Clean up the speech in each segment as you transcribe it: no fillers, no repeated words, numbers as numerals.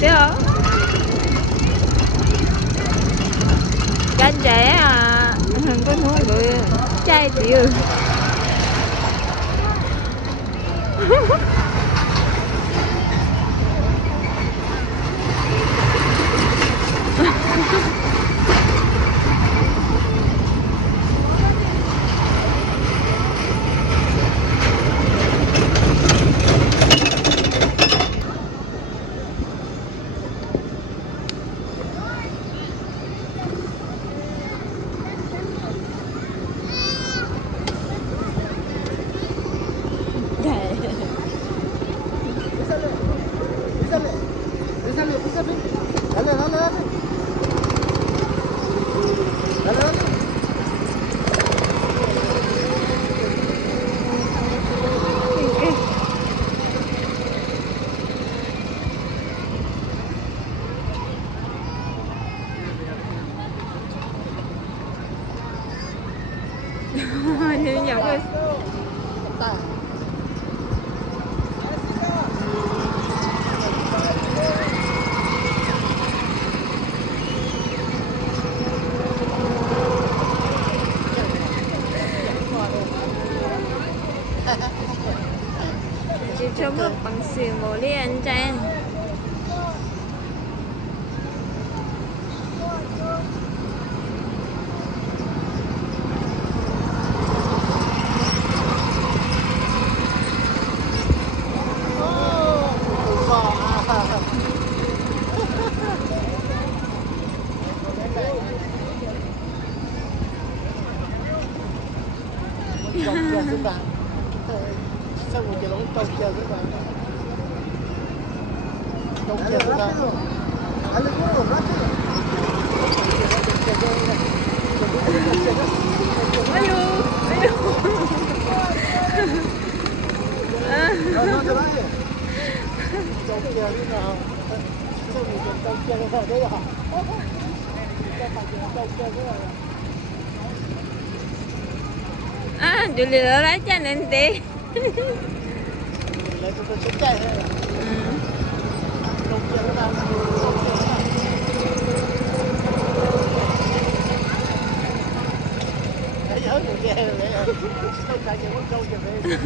돼요. Gan trẻ à, có nuôi người trai tiểu. Nhìn nhậu rồi. Chị cho một bằng xìu một ly ăn chan. Sao một giờ trâu chờ các bạn trâu chờ các bạn Ah, Julie lo raja nanti. lại tôi sẽ chạy hay là trâu chờ các bạn để nhớ người nghe để không phải chỉ muốn trâu chờ về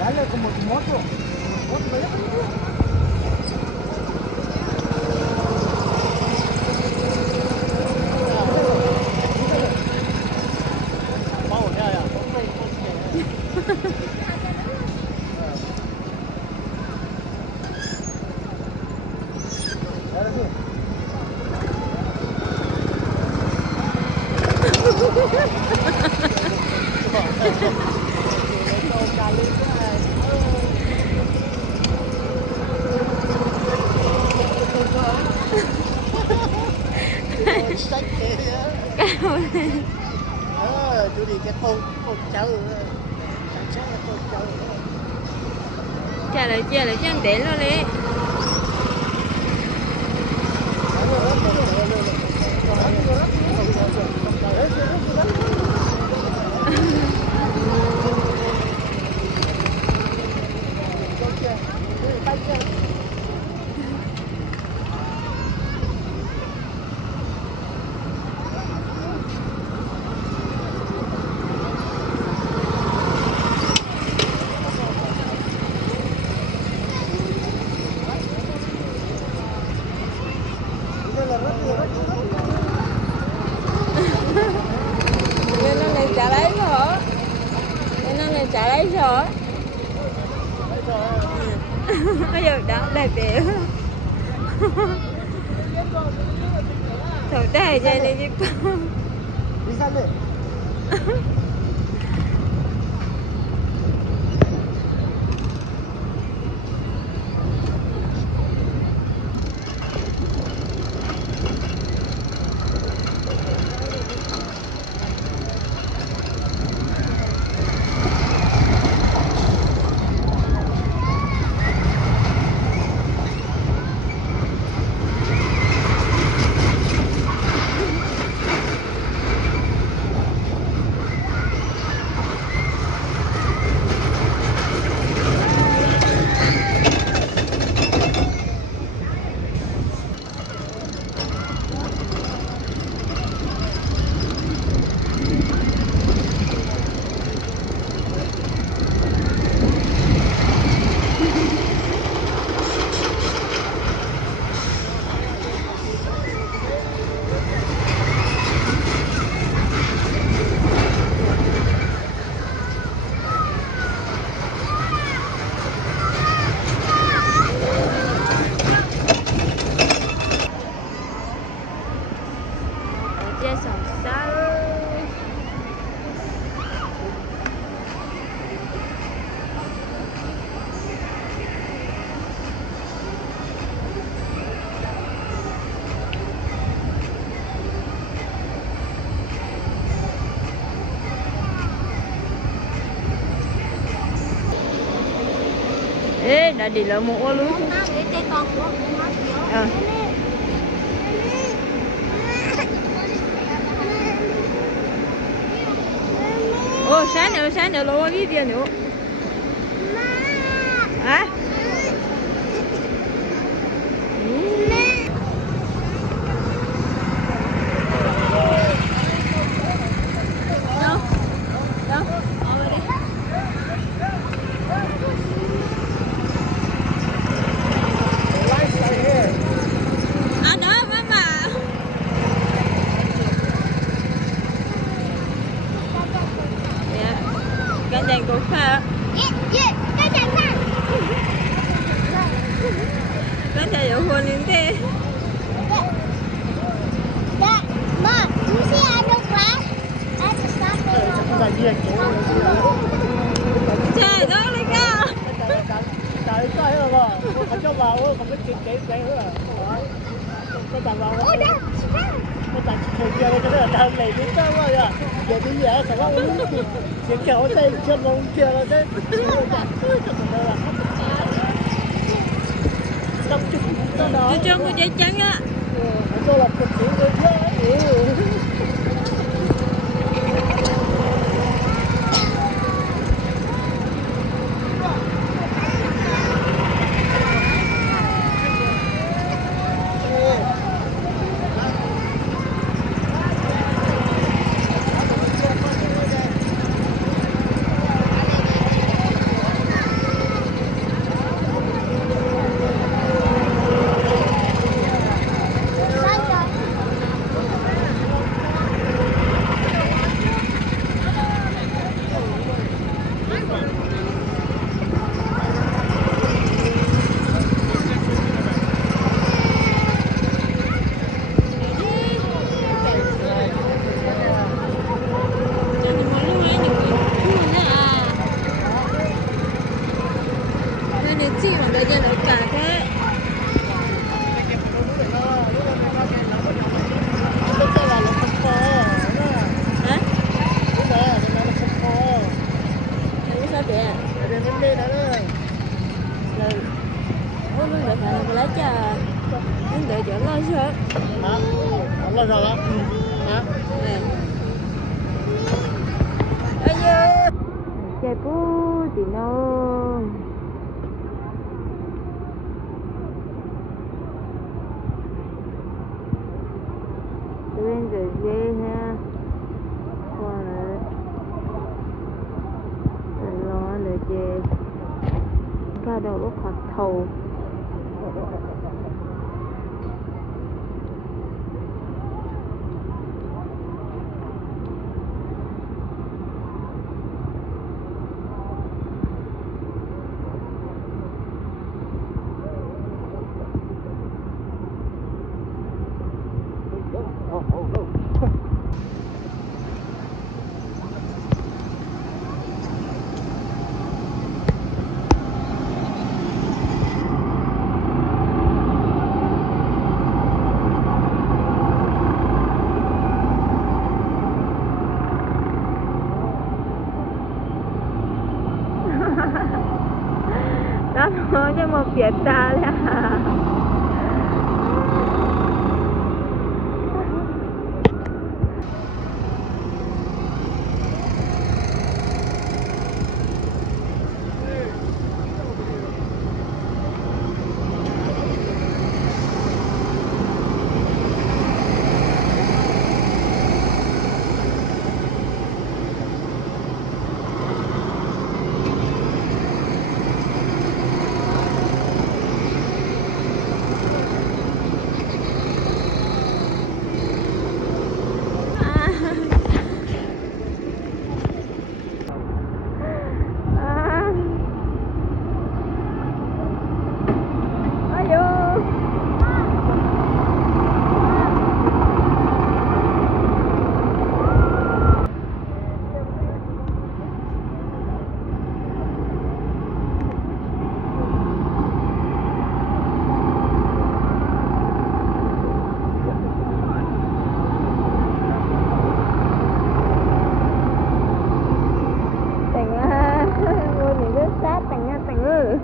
dale como tu moto vaya chú đi cái con cháu sản xuất là con cháu Trả lời cho anh để luôn đi. Nên nó này trả lấy rồi. Nên nó này trả lấy rồi. Bây giờ đó đẹp đẹp. Thôi đây chơi đi chứ con. Đi sao đi? Ê, đã đi lỡ một ô luôn. Ờ. Ô, sáng nữa lô cái gì nữa. Hả? Đâu? Đâu? Ở đây. À đó, mama. Dạ. Cái đèn của pha. Cái thầy ở hôn lên thế. Trời đó lên cao. Trời coi rồi mà, không cho vào, không biết chuyện kể nữa. Cái tàu vào. Cái tàu thường kia cái đó là tàu này đến đó rồi. Giờ đi về phải có uống chuyện kiểu đây chưa mong kia là thế. Trong chút đó. Tôi cho mua giấy trắng á. Tôi làm cực chuyện tôi chứ. Chị mà bây giờ nó cả thế. Hả? Nó sao vậy? Ủa, nó đợi phải lấy cho nó đợi cho lo sợ. Hả? Không lo rồi đó. Hả? Ayo. Chơi bú thì nó. Bên rồi dê ha, qua lại, lo lại dê, cái đầu lúc hoạt thầu. Đó thôi chứ một việc ta là mua những cái sát tặng nha tặng ư.